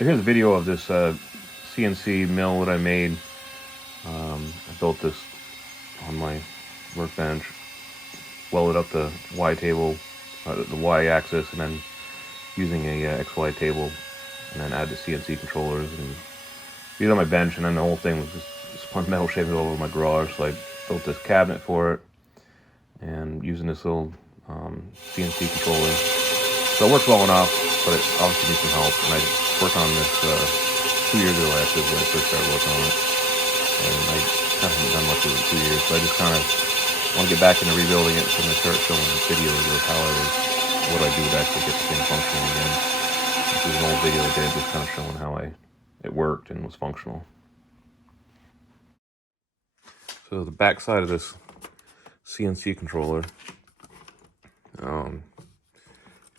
Here's a video of this CNC mill that I made. I built this on my workbench, welded up the Y table, the Y axis, and then using a XY table, and then add the CNC controllers and these on my bench, and then the whole thing was just spun metal shaped all over my garage. So I built this cabinet for it, and using this little CNC controller. So it works well enough, but it obviously needs some help. And I worked on this 2 years ago actually when I first started working on it, and I kind of haven't done much of it in 2 years. So I just kind of want to get back into rebuilding it, so I'm gonna start showing videos of what I do to actually get the thing functioning again. This is an old video I did, just kind of showing how it worked and was functional. So the back side of this CNC controller,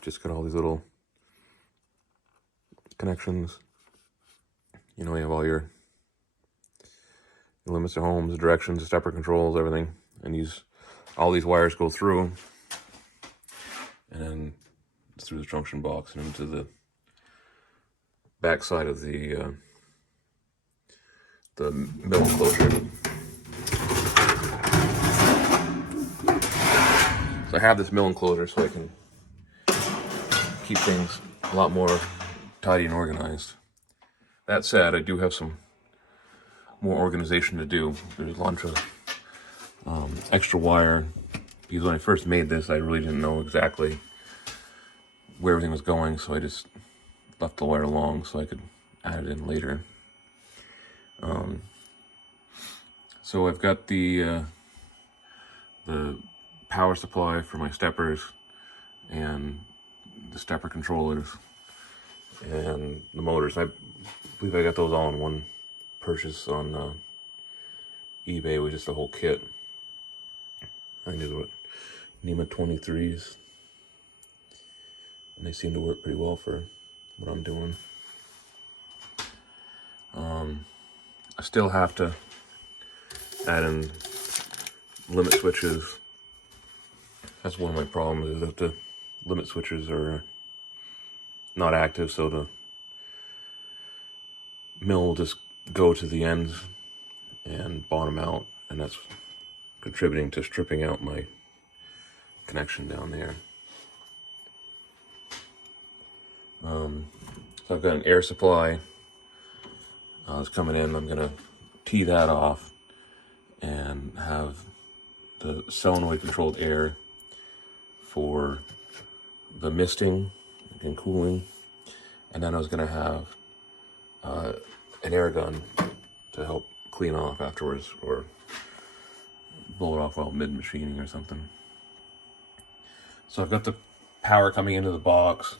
just got all these little connections. You know, you have all your limits of homes, directions, stepper controls, everything, and all these wires go through, and then through the junction box and into the back side of the mill enclosure. So I have this mill enclosure so I can keep things a lot more tidy and organized. That said, I do have some more organization to do. There's a bunch of extra wire, because when I first made this, I really didn't know exactly where everything was going, so I just left the wire along so I could add it in later. So I've got the power supply for my steppers and the stepper controllers and the motors. I believe I got those all in one purchase on eBay with just the whole kit. I think these are what NEMA 23s, and they seem to work pretty well for what I'm doing. I still have to add in limit switches. That's one of my problems, is that the limit switches are not active, so the mill will just go to the ends and bottom out, and that's contributing to stripping out my connection down there. So I've got an air supply that's coming in. I'm gonna tee that off and have the solenoid controlled air for the misting and cooling, and then I was gonna have an air gun to help clean off afterwards, or blow it off while mid-machining or something. So I've got the power coming into the box.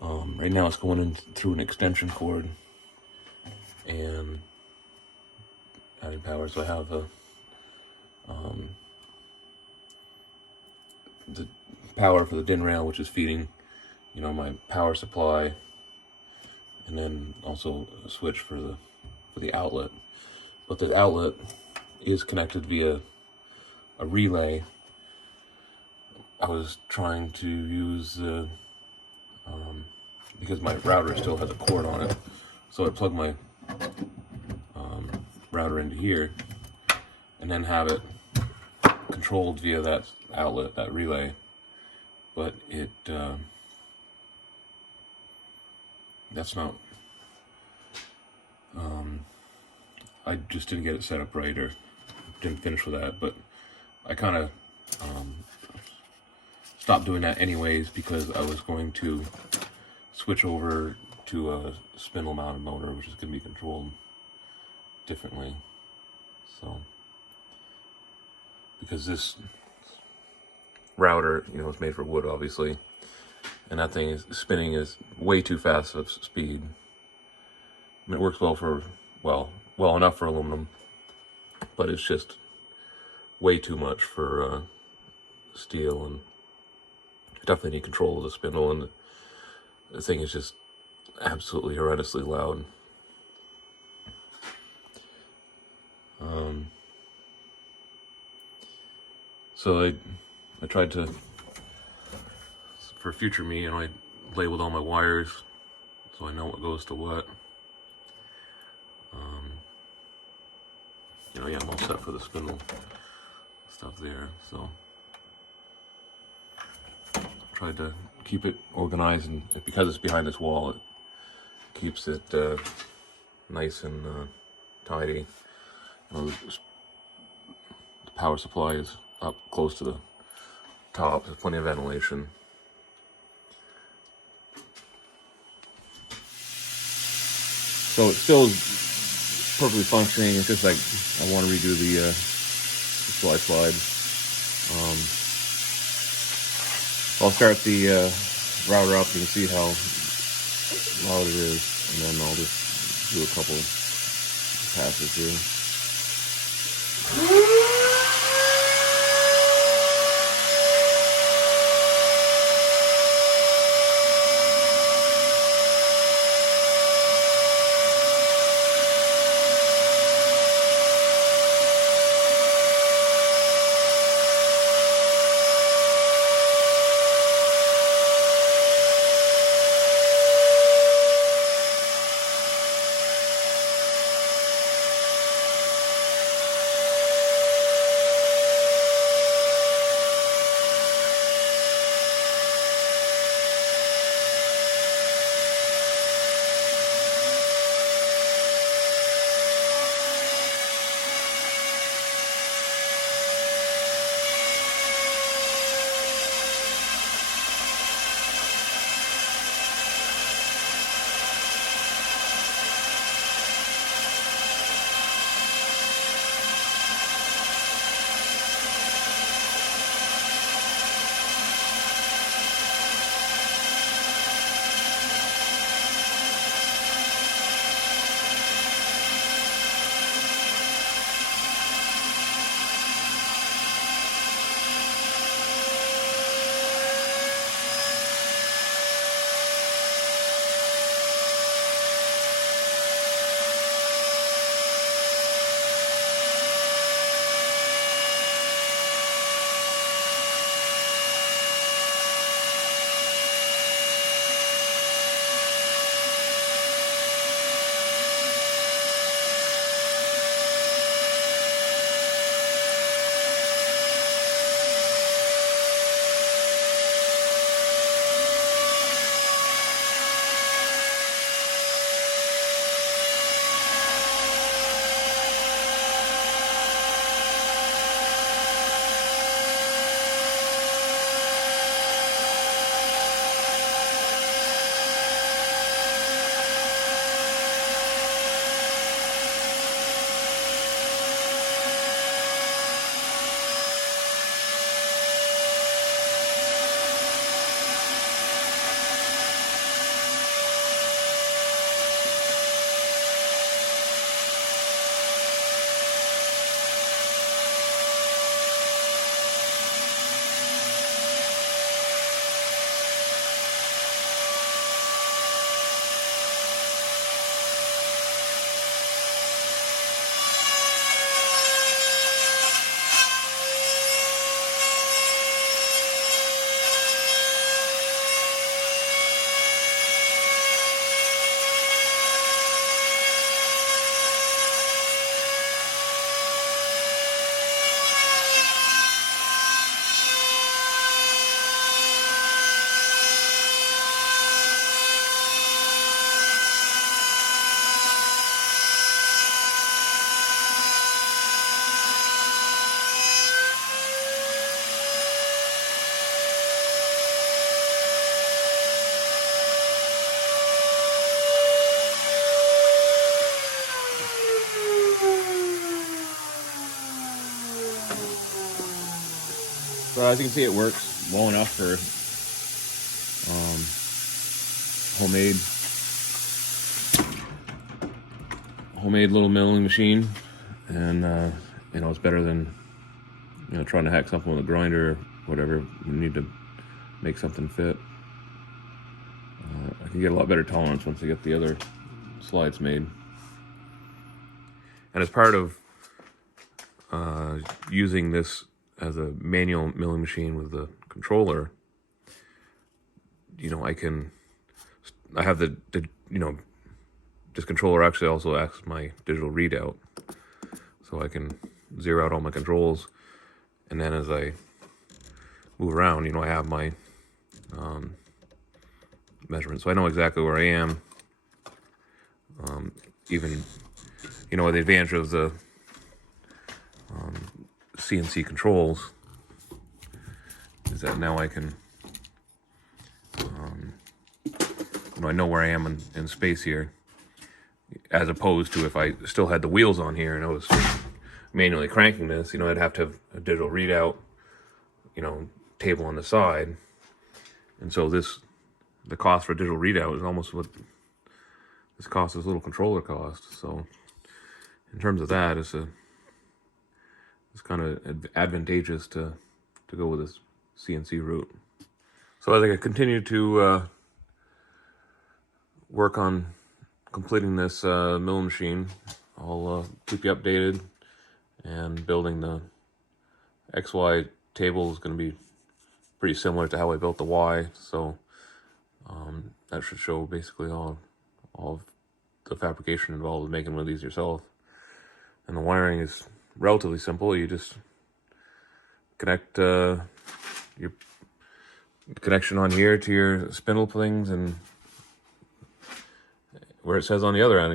Right now it's going in through an extension cord and adding power. So I have the power for the DIN rail, which is feeding, my power supply, and then also a switch for the outlet. But the outlet is connected via a relay. I was trying to use because my router still has a cord on it, so I plug my router into here and then have it controlled via that outlet, that relay. But that's not, I just didn't get it set up right, or didn't finish with that. But I kind of stopped doing that anyways, because I was going to switch over to a spindle mounted motor, which is going to be controlled differently. So, because this router, is made for wood, obviously, and that thing is spinning is way too fast of speed. I mean, it works well enough for aluminum, but it's just way too much for steel, and definitely need control of the spindle, and the thing is just absolutely horrendously loud. So I tried to, for future me, I labeled all my wires so I know what goes to what. You know, yeah, I'm all set for the spindle stuff there. So tried to keep it organized, and because it's behind this wall, it keeps it nice and tidy. You know, the power supply is up close to the top. There's plenty of ventilation. So it still is perfectly functioning. It's just like I want to redo the slide. I'll start the router up. You can see how loud it is, and then I'll just do a couple passes here. So as you can see, it works well enough for homemade little milling machine, and you know, it's better than, you know, trying to hack something with a grinder or whatever. You need to make something fit. I can get a lot better tolerance once I get the other slides made. And as part of using this as a manual milling machine with the controller, you know, I can I have the this controller actually also acts as my digital readout, so I can zero out all my controls, and then as I move around, I have my measurements, so I know exactly where I am. Even the advantage of the CNC controls is that now I can, I know where I am in space here, as opposed to if I still had the wheels on here and I was manually cranking this, I'd have to have a digital readout, table on the side. And so the cost for a digital readout is almost what this little controller cost. So in terms of that, it's kind of advantageous to go with this CNC route. So as I continue to work on completing this mill machine, I'll keep you updated. And building the XY table is going to be pretty similar to how I built the Y. So that should show basically all of the fabrication involved with making one of these yourself. And the wiring is relatively simple. You just connect your connection on here to your spindle things and where it says on the other end,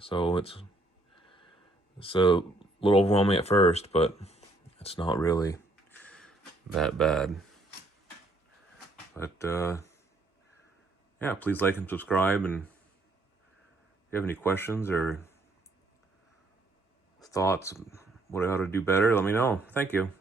So it's a little overwhelming at first, but it's not really that bad. But yeah, please like and subscribe, and if you have any questions or thoughts what I ought to do better, let me know. Thank you.